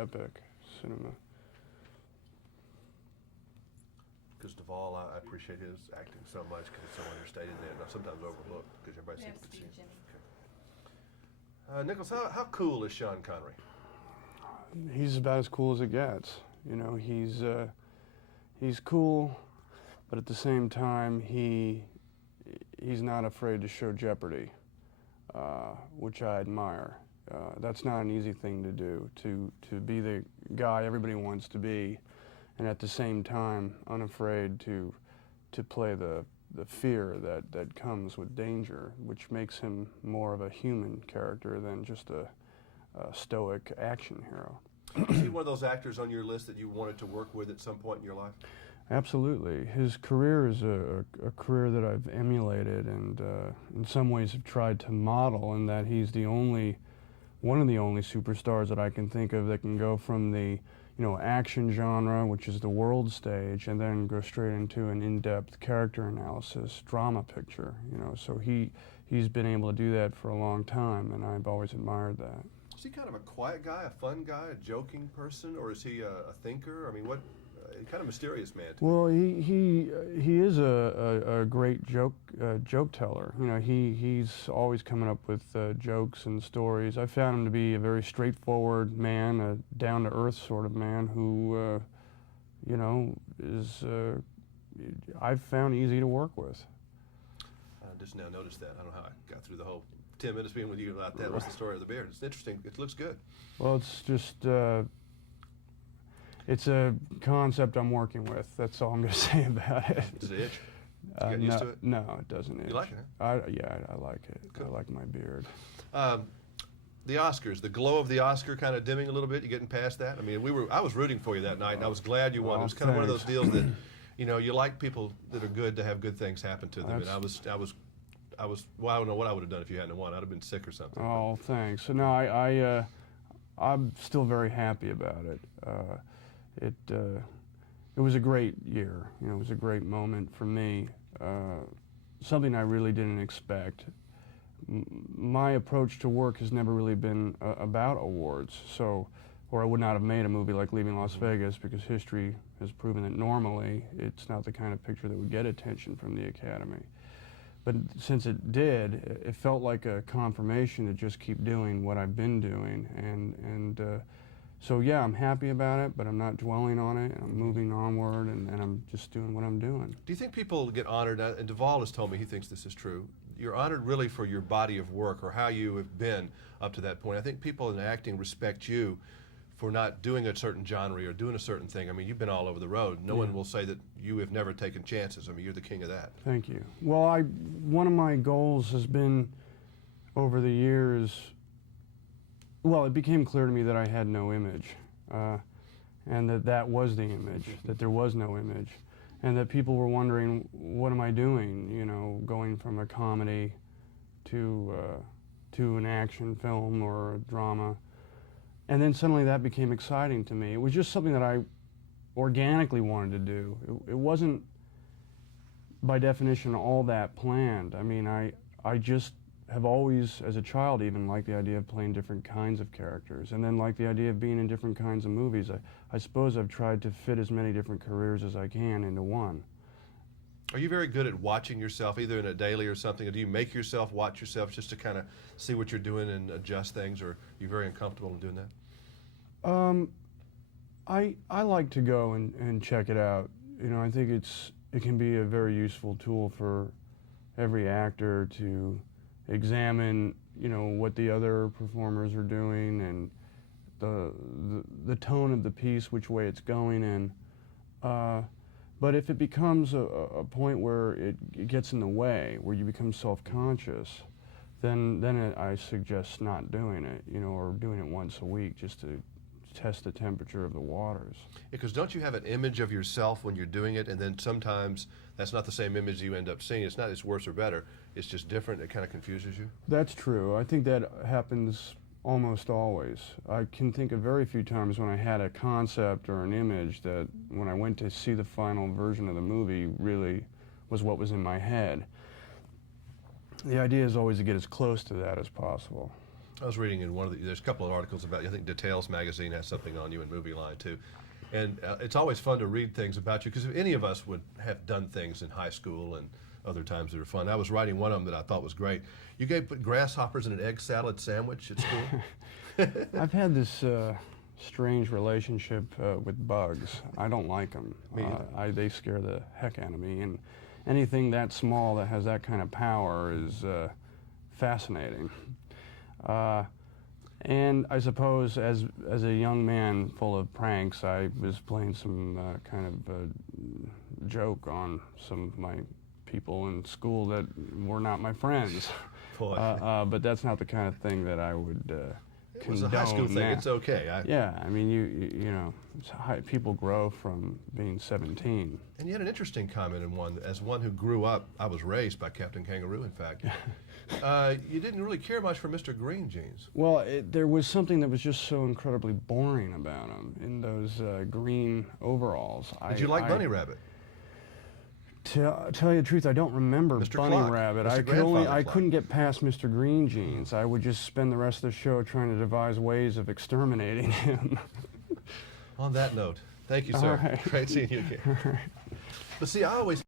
epic cinema. Because Duvall, I appreciate his acting so much because it's so understated and sometimes overlooked because everybody seems to see. Okay. Nicholas, how cool is Sean Connery? He's about as cool as it gets. You know, he's cool, but at the same time, he's not afraid to show jeopardy, which I admire. That's not an easy thing to do, to be the guy everybody wants to be, and at the same time unafraid to play the fear that comes with danger, which makes him more of a human character than just a stoic action hero. Is he one of those actors on your list that you wanted to work with at some point in your life? Absolutely. His career is a career that I've emulated and in some ways have tried to model, in that he's one of the only superstars that I can think of that can go from the action genre, which is the world stage, and then go straight into an in-depth character analysis drama picture. So he's been able to do that for a long time, and I've always admired that. Is he kind of a quiet guy, a fun guy, a joking person, or is he a thinker? I mean, what kind of mysterious man? Well, he is a great joke teller. He's always coming up with jokes and stories. I found him to be a very straightforward man, a down-to-earth sort of man who, is I've found easy to work with. I just now noticed that. I don't know how I got through the whole 10 minutes being with you about that. What's the story of the beard? It's interesting. It looks good. Well, it's just, it's a concept I'm working with. That's all I'm going to say about it. Does it itch? You get used to it? No, it doesn't itch. You like it, huh? Yeah, I like it. Cool. I like my beard. The Oscars, the glow of the Oscar kind of dimming a little bit. You getting past that? I mean, I was rooting for you that night, and I was glad you won. It was kind of one of those deals that, you like people that are good to have good things happen to them. And well, I don't know what I would have done if you hadn't won. I'd have been sick or something. Oh, thanks. So no, I'm still very happy about it. It was a great year. It was a great moment for me. Something I really didn't expect. My approach to work has never really been about awards, or I would not have made a movie like Leaving Las Vegas, because history has proven that normally it's not the kind of picture that would get attention from the Academy. But since it did, it felt like a confirmation to just keep doing what I've been doing, and so yeah, I'm happy about it, but I'm not dwelling on it. I'm moving onward, and I'm just doing what I'm doing. Do you think people get honored, and Duvall has told me he thinks this is true, you're honored really for your body of work or how you have been up to that point? I think people in acting respect you for not doing a certain genre or doing a certain thing. I mean, you've been all over the road. No one will say that you have never taken chances. I mean, you're the king of that. Thank you. Well, one of my goals has been, over the years, well, it became clear to me that I had no image, and that was the image, that there was no image, and that people were wondering, what am I doing, going from a comedy to an action film or a drama. And then suddenly that became exciting to me. It was just something that I organically wanted to do. It wasn't, by definition, all that planned. I mean, I just have always, as a child even, liked the idea of playing different kinds of characters, and then liked the idea of being in different kinds of movies. I suppose I've tried to fit as many different careers as I can into one. Are you very good at watching yourself, either in a daily or something, or do you make yourself watch yourself just to kind of see what you're doing and adjust things, or are you very uncomfortable in doing that? I like to go and check it out. I think it can be a very useful tool for every actor to examine, what the other performers are doing and the tone of the piece, which way it's going in. But if it becomes a point where it gets in the way, where you become self-conscious, then I suggest not doing it, or doing it once a week just to test the temperature of the waters. Because don't you have an image of yourself when you're doing it, and then sometimes that's not the same image you end up seeing? It's not it's worse or better, it's just different, it kind of confuses you? That's true. I think that happens almost always. I can think of very few times when I had a concept or an image that when I went to see the final version of the movie really was what was in my head. The idea is always to get as close to that as possible. I was reading in one of there's a couple of articles about you. I think Details magazine has something on you in Movie Line too. And it's always fun to read things about you, because if any of us would have done things in high school and other times that are fun. I was writing one of them that I thought was great. You put grasshoppers in an egg salad sandwich at school? I've had this strange relationship with bugs. I don't like them. Me either. They scare the heck out of me, and anything that small that has that kind of power is fascinating. And I suppose as a young man full of pranks, I was playing some kind of joke on some of my people in school that were not my friends. Boy. But that's not the kind of thing that I would It was a high school thing. now. It's okay. Yeah, I mean, you know, people grow from being 17. And you had an interesting comment in one. As one who grew up, I was raised by Captain Kangaroo, in fact. You didn't really care much for Mr. Green Jeans. Well, there was something that was just so incredibly boring about him in those green overalls. Did you like Bunny Rabbit? To tell you the truth, I don't remember Mr. Bunny Clock, Rabbit. Mr. I Clock. couldn't get past Mr. Green Jeans. I would just spend the rest of the show trying to devise ways of exterminating him. On that note, thank you, sir. All right. Great seeing you again. All right. But see, I always